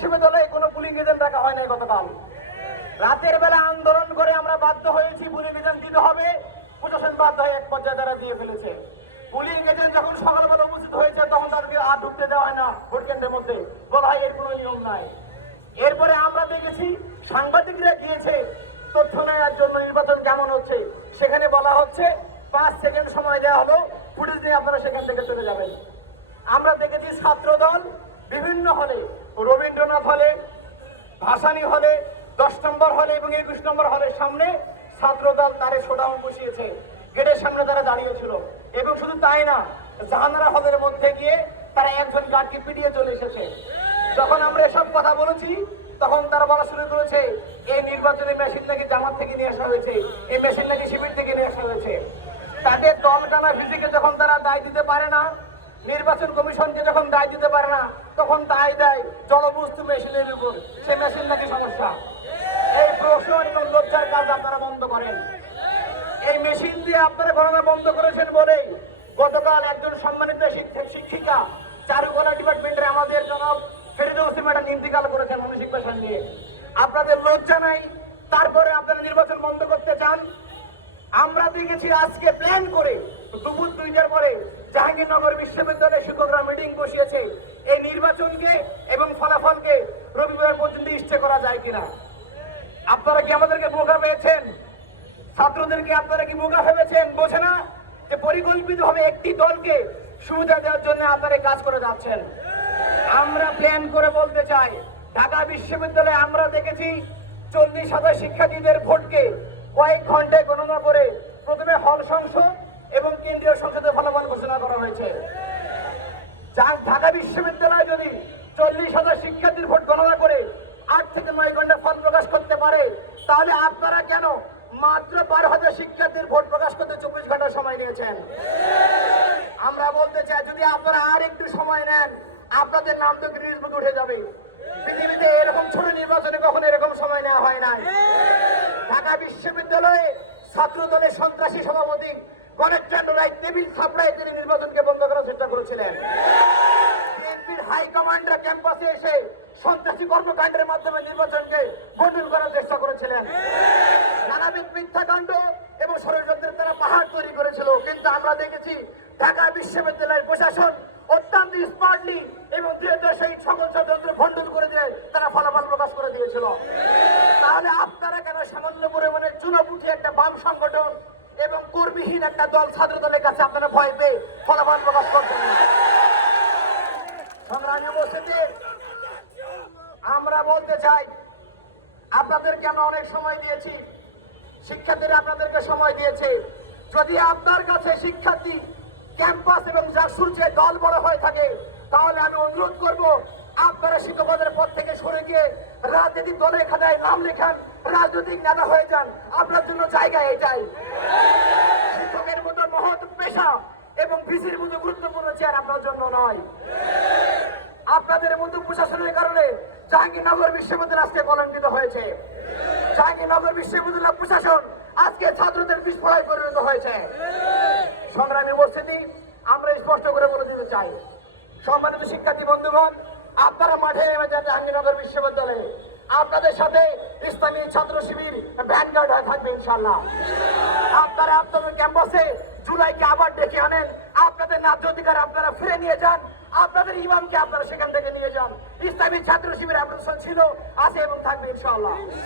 বিশ্ববিদ্যালয়ে কোনো polling agent রাখা হয় নাই গতকাল। রাতের বেলা আন্দোলন করে আমরা বাধ্য হয়েছি পুলিং এজেন্ট দিতে হবে। প্রশাসন বাধ্য হয়ে এক পর্যায়ে তারা দিয়ে ফেলেছে। পুলিং এজেন্ট যখন সকালবেলা উপস্থিত হয়েছে, তখন তাদেরকে আর ঢুকতে দেওয়া হয় না ভোট কেন্দ্রের মধ্যে। বলা হয় এর কোনো নিয়ম নাই। এরপরে আমরা দেখেছি, সাংবাদিকরা গিয়েছে, তথ্য নেওয়ার জন্য নির্বাচন কেমন হচ্ছে? সেখানে বলা হচ্ছে, পাঁচ সেকেন্ড সময় দেওয়া হলো ফুটেজ দিয়ে আপনারা সেখান থেকে চলে যাবেন। আমরা দেখেছি ছাত্র দল বিভিন্ন হলে, রবীন্দ্রনাথ হলে নম্বর হলের সামনে ছাত্র দল তারে শোডাউন বসিয়েছে। গেটের সামনে তারা দাঁড়িয়েছিল। এবং শুধু তাই না, জাহানারা হলের মধ্যে গিয়ে তারা একজন গার্ডকে পিটিয়ে চলে এসেছে। যখন আমরা এসব কথা বলেছি, তখন তারা বলা শুরু করেছে, এই নির্বাচনী মেশিন নাকি জামাত থেকে নিয়ে আসা হয়েছে, এই মেশিন নাকি শিবির থেকে নিয়ে আসা হয়েছে। তাদের দল টানা ভিজিকে যখন তারা দায় দিতে পারে না, নির্বাচন কমিশনকে যখন দায় দিতে পারে না, তখন দায় দেয় জলবস্তু মেশিনের উপর সে মেশিন নাকি সমস্যা এই প্রশ্ন এবং লজ্জার কাজ আপনারা বন্ধ করেন এই মেশিন দিয়ে বন্ধ করেছেন বলে গতকাল একজন সম্মানিত শিক্ষক চারুকলা ডিপার্টমেন্টের আমাদের জনাব ফেরিদৌসি ম্যাডাম ইন্তিকাল করেছেন মানসিক পেশা নিয়ে। আপনাদের লজ্জা নাই, তারপরে আপনারা নির্বাচন বন্ধ করতে চান। আমরা দেখেছি আজকে প্ল্যান করে দুপুর দুইটার পরে জাহাঙ্গীরনগর বিশ্ববিদ্যালয়ের শিক্ষকরা মিটিং বসিয়েছে। এই নির্বাচনকে এবং ফলাফলকে রবিবার পর্যন্ত ইচ্ছে করা যায় কিনা। আপনারা কি আমাদেরকে বোকা পেয়েছেন? ছাত্রদেরকে আপনারা কি বোকা ভেবেছেন? বোঝে না যে পরিকল্পিতভাবে একটি দলকে সুবিধা দেওয়ার জন্য আপনারা কাজ করে যাচ্ছেন। আমরা প্ল্যান করে বলতে চাই, ঢাকা বিশ্ববিদ্যালয়ে আমরা দেখেছি চল্লিশ হাজার শিক্ষার্থীদের ভোটকে কয়েক ঘন্টায় গণনা করে প্রথমে হল সংসদ এবং কেন্দ্রীয় সংসদের ফলাফল ঘোষণা করা হয়েছে। ঢাকা বিশ্ববিদ্যালয় যদি চল্লিশ হাজার শিক্ষার্থীর ভোট গণনা করে আট থেকে নয় ঘণ্টা ফল প্রকাশ করতে পারে তাহলে আপনারা কেন মাত্র বারো হাজার শিক্ষার্থীর ভোট প্রকাশ করতে চব্বিশ ঘণ্টা সময় নিয়েছেন। আমরা বলতে চাই, যদি আপনারা আর একটু সময় নেন, আপনাদের নাম তো গ্রিনিজ বুকে উঠে যাবে। পৃথিবীতে এরকম ছোট নির্বাচনে কখনো এরকম সময় নেওয়া হয় নাই। ঢাকা বিশ্ববিদ্যালয়ে ছাত্র দলের সন্ত্রাসী সভাপতি থাপড়ায় তিনি নির্বাচনকে বন্ধ করার চেষ্টা করেছিলেন। বিএনপির হাই কমান্ডার ক্যাম্পাসে এসে সন্ত্রাসী কর্মকাণ্ডের মাধ্যমে নির্বাচনকে গন্ডুল করার চেষ্টা করেছিলেন নানাবিধ মিথ্যাকাণ্ড এবং ষড়যন্ত্রের তারা পাহাড় তৈরি করেছিল কিন্তু আমরা দেখেছি ঢাকা বিশ্ববিদ্যালয়ের প্রশাসন অত্যন্ত স্মার্টলি এবং দৃঢ় সেই সকল ষড়যন্ত্র খণ্ডন করে দিয়ে তারা ফলাফল প্রকাশ করে দিয়েছিল। তাহলে আপনারা কেন সামান্য পরিমাণে চুনাপুটি একটা বাম সংগঠন এবং কর্মীহীন একটা দল ছাত্র দলের কাছে আপনারা ভয় পেয়ে ফলাফল প্রকাশ উপস্থিতি, আমরা বলতে চাই আপনাদেরকে আমরা অনেক সময় দিয়েছি? শিক্ষার্থীরা আপনাদেরকে সময় দিয়েছে। যদি আপনার কাছে শিক্ষার্থী, ক্যাম্পাস এবং জাকসুর যে দল বড় হয়ে থাকে, তাহলে আমি অনুরোধ করব, আপনারা শিক্ষকদের পদ থেকে সরে গিয়ে রাজনৈতিক দলের খাতায় নাম লেখান, রাজনৈতিক নেতা হয়ে যান। আপনার জন্য জায়গা এটাই। শিক্ষকের মতো মহৎ পেশা এবং ভিসির মতো গুরুত্বপূর্ণ চেয়ার আপনার জন্য নয়। আপনাদের মতো প্রশাসনের কারণে জাহাঙ্গীরনগর বিশ্ববিদ্যালয় আজকে কলঙ্কিত হয়েছে। জাহাঙ্গীরনগর বিশ্ববিদ্যালয় প্রশাসন আজকে ছাত্রদের বিস্ফোরায় পরিণত হয়েছে। সংগ্রামী উপস্থিতি, আমরা স্পষ্ট করে বলে দিতে চাই। সম্মানিত শিক্ষার্থী বন্ধুগণ, আপনারা মাঠে নেমে জাহাঙ্গীরনগর বিশ্ববিদ্যালয়ে। আপনাদের সাথে ইসলামী ছাত্র শিবির ভ্যানগার্ড হয়ে থাকবে ইনশাল্লাহ আপনারা আপনাদের ক্যাম্পাসে জুলাইকে আবার ডেকে আনেন। আপনাদের ন্যায্য অধিকার আপনারা ফিরে নিয়ে যান। আপনাদের ইমামকে আপনারা সেখান থেকে নিয়ে যান। ইসলামী ছাত্র শিবির আপনার ছিল, আছে এবং থাকবে ইনশাআল্লাহ।